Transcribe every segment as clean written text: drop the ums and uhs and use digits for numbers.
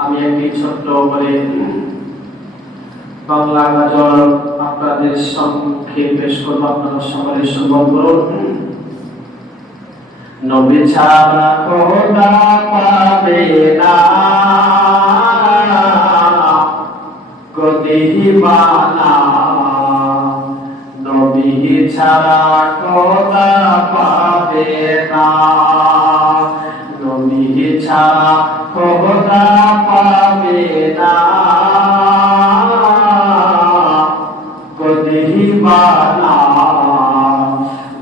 আমি একটি ছোট্ট করে বাংলা গজল আপনাদের সম্মুখে পেশ করব। আপনারা সকলে শ্রবণ করুন। নবী ছাড়া খোদা পাবে না গো দিওয়ানা, নবী ছাড়া খোদা পাবে না, নবী ছাড়া খোদা পাবে না গো দিওয়ানা,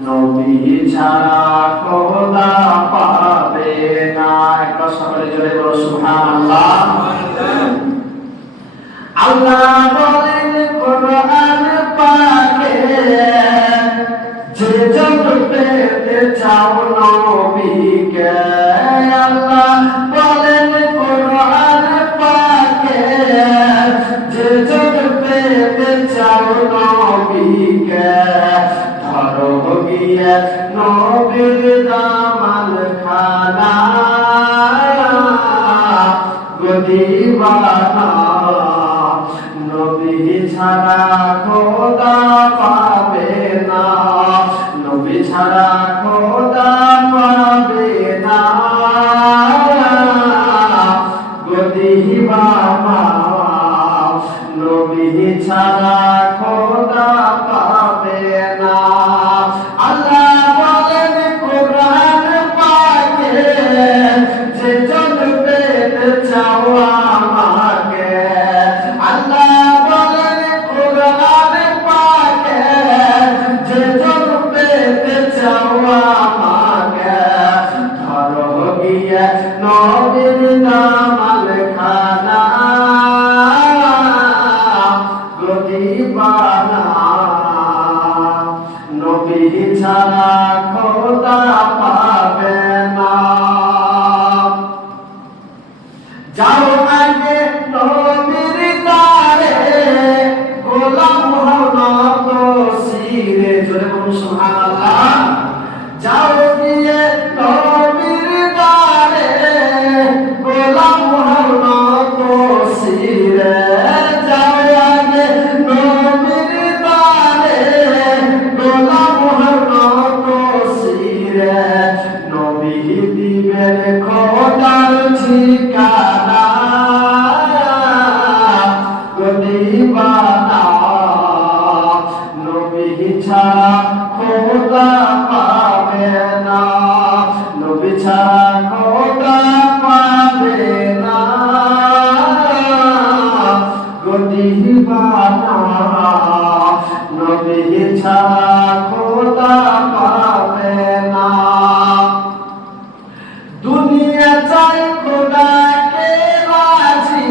নবী ছাড়া খোদা পাবে না। একটা সকলে জোরে বলো সুবহানাল্লাহ। আল্লাহ বলেন কোরআন পাকে, যে যত পেতে চাও নবীকে। আল্লাহ বলেন কোরআন পাকে, যে যত পেতে চাও নবীকে। ধরো গিয়ে নবীর দামান খানা গো দিওয়ানা, নবী ছাড়া খোদা পাবে না, নবী ছাড়া খোদা পাবে না গো দিওয়ানা, নবী ছাড়া খোদা পাবে না। আল্লাহ বলেন কোরআন পাকে, যে জন পেতে চাও আমাকে। আল্লাহ বলেন কোরআন পাকে, যে জন পেতে চাও আমাকে। ধরো গিয়ে নবীর দামান খানা গো দিওয়ানা, নবী ছাড়া খোদা পাবে না। যাও আগে নবীর দ্বারে, গোলাম মোহাম্মদ সিরে, জোরে বলুন সুবহানাল্লাহ। যাও গিয়ে নবীর দ্বারে, গোলাম মোহাম্মদ সিরে। যাও আগে নবীর দ্বারে, গোলাম মোহাম্মদ সিরে। নবী দিবেন খোদার ঠিকানা গো দিওয়ানা, নবী ছাড়া খোদা পাবে না, নবী ছাড়া খোদা পাবে না গো দিওয়ানা, নবী ছাড়া খোদা পাবে না। দুনিয়া চাই খোদাকে রাজি,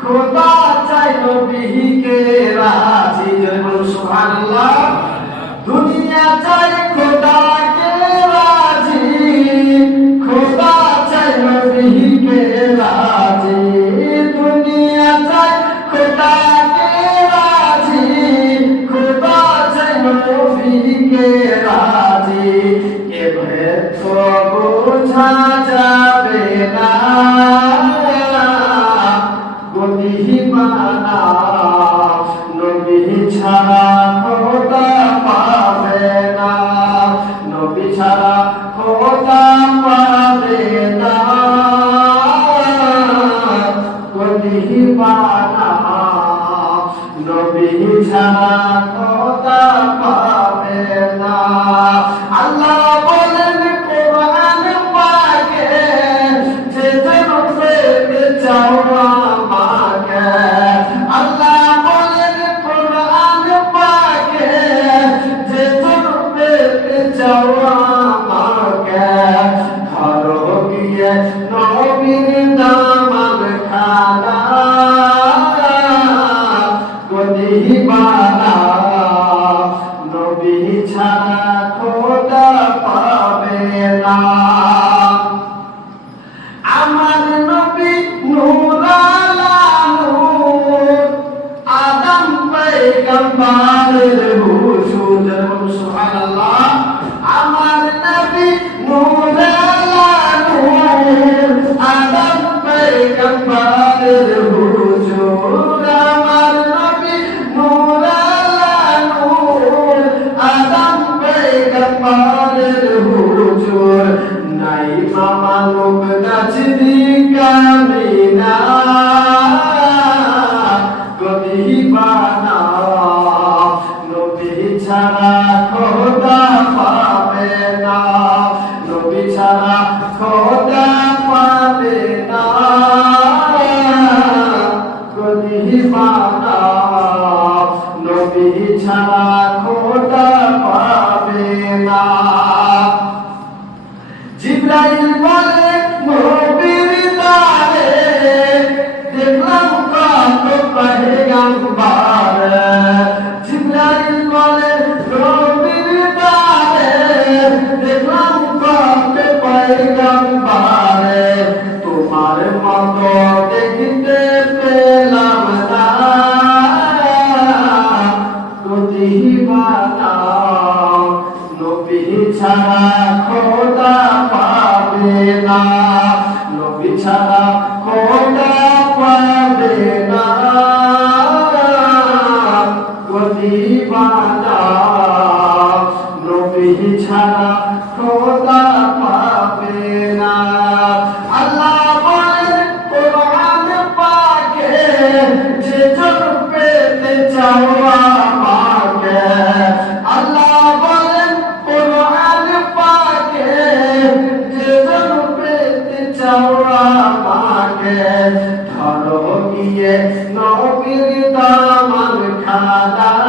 খোদা চাই নবীকে রাজি, জয় বলুন সুবহানাল্লাহ। দুনিয়া চাই খোদাকে রাজি, খোদা চাই নবীকে রাজি। দুনিয়া চাই খোদাকে রাজি, খোদা চাই নবীকে রাজি। এভাবে তো বোঝা যাবে না গো দিওয়ানা, নবী ছাড়া খোদা পাবে না, নবী ছাড়া খোদা পাবে না গো দিওয়ানা, নবী ছাড়া খোদা পাবে না। আল্লাহ বলেন কোরআন পাকে, যে জন পেতে চাও আমাকে। আল্লাহ বলেন কোরআন পাকে, যে জন পেতে চাও আমাকে। ধরো গিয়ে নবীর দামান খানা গো দিওয়ানা, নবী ছাড়া খোদা পাবে না। আমার নবী নূর আলা নূর, আদম পয়গম্বরের হুজুর, সুবহানাল্লাহ। আমার নবী নূর আলা নূর, আদম পয়গম্বরের হুজুর আমার নবী নূর আলা নূর আদম পয়গম্বরের হুজুর নাই মামা লোক নাচনি কামিনা গদিবানা নবী ছাড়া খোদা পাবে না নবী ছাড়া খোদা পাবে না গদিবানা নবী ছাড়া খোদা পাবে না জিবরাইল বলে নবীর দ্বারে দেখলাম কত পয়গম্বর জিবরাইল বলে নবীর দ্বারে দেখলাম কত পয়গম্বর তোমার মতো দেখতে পেলাম না গদিবানা নবী ছাড়া খোদা পাবে না নবী ছাড়া খোদা পাবে না গদিবানা নবী ছাড়া খোদা পাবে না আল্লাহ বলেন কোরআন পাকে যে জন পেতে চাও আমাকে আল্লাহ বলেন কোরআন পাকে যে জন পেতে চাও আমাকে ধরো গিয়ে নবীর দামান খানা